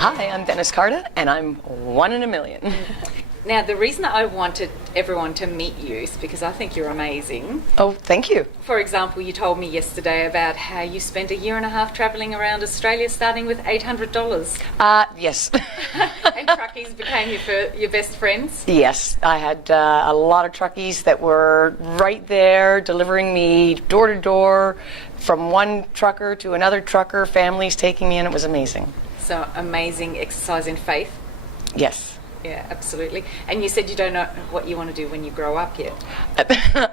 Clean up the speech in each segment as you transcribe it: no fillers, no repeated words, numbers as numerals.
Hi, I'm Denis Karda, and I'm one in a million. Now, the reason I wanted everyone to meet you is because I think you're amazing. Oh, thank you. For example, you told me yesterday about how you spent a year and a half travelling around Australia starting with $800. Yes. And truckies became your best friends? Yes, I had a lot of truckies that were right there delivering me door to door from one trucker to another trucker, families taking me in. It was amazing. So amazing exercise in faith. Yes. Yeah, absolutely. And you said you don't know what you want to do when you grow up yet.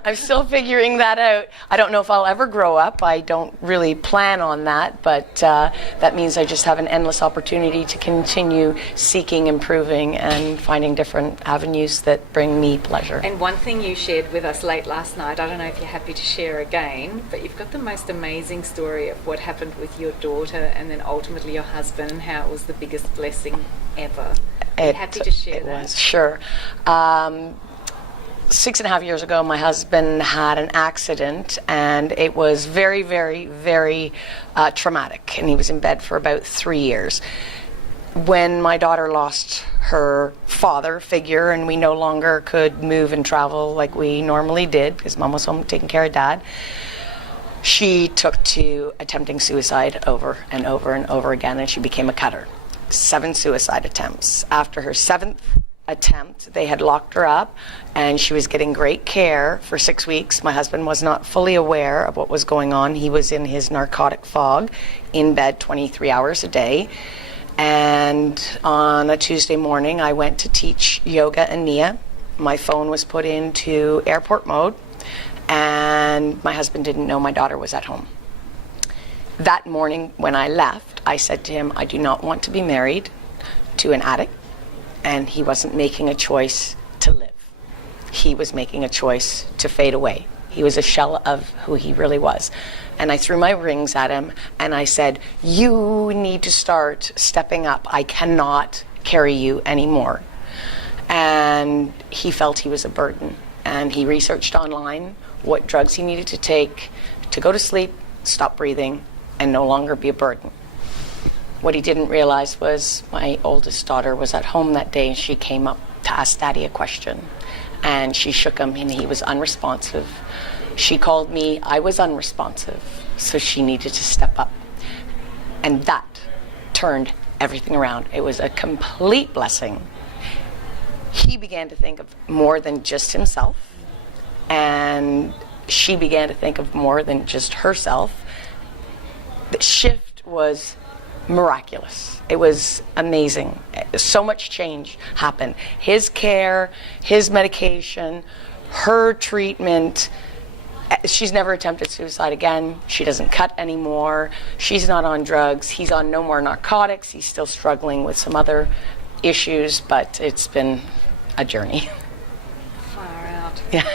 I'm still figuring that out. I don't know if I'll ever grow up. I don't really plan on that, but that means I just have an endless opportunity to continue seeking, improving, and finding different avenues that bring me pleasure. And one thing you shared with us late last night, I don't know if you're happy to share again, but you've got the most amazing story of what happened with your daughter and then ultimately your husband and how it was the biggest blessing ever. Are you happy to share that? Was, sure. 6.5 years ago, my husband had an accident, and it was very, very, very traumatic, and he was in bed for about 3 years. When my daughter lost her father figure and we no longer could move and travel like we normally did because Mom was home taking care of Dad, she took to attempting suicide over and over and over again, and she became a cutter. 7 suicide attempts. After her 7th attempt, they had locked her up, and she was getting great care for 6 weeks. My husband was not fully aware of what was going on. He was in his narcotic fog, in bed 23 hours a day. And on a Tuesday morning, I went to teach yoga and Nia. My phone was put into airport mode, and my husband didn't know my daughter was at home. That morning when I left, I said to him, I do not want to be married to an addict, and he wasn't making a choice to live. He was making a choice to fade away. He was a shell of who he really was. And I threw my rings at him, and I said, you need to start stepping up. I cannot carry you anymore. And he felt he was a burden, and he researched online what drugs he needed to take to go to sleep, stop breathing, and no longer be a burden. What he didn't realize was my oldest daughter was at home that day, and she came up to ask Daddy a question. And she shook him, and he was unresponsive. She called me, I was unresponsive, so she needed to step up. And that turned everything around. It was a complete blessing. He began to think of more than just himself, and she began to think of more than just herself. The shift was miraculous. It was amazing. So much change happened. His care, his medication, her treatment. She's never attempted suicide again. She doesn't cut anymore. She's not on drugs. He's on no more narcotics. He's still struggling with some other issues, but it's been a journey. Far out. Yeah.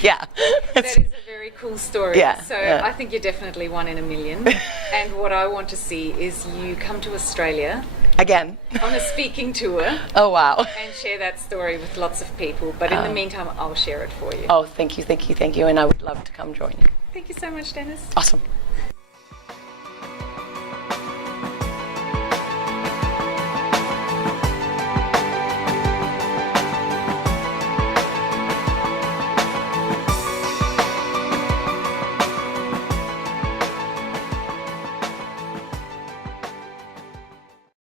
Yeah. That is a very cool story. Yeah, So yeah. I think you're definitely one in a million. And what I want to see is you come to Australia Again. on a speaking tour Oh, wow. and share that story with lots of people. But in the meantime, I'll share it for you. Oh, thank you, thank you, thank you. And I would love to come join you. Thank you so much, Denis. Awesome.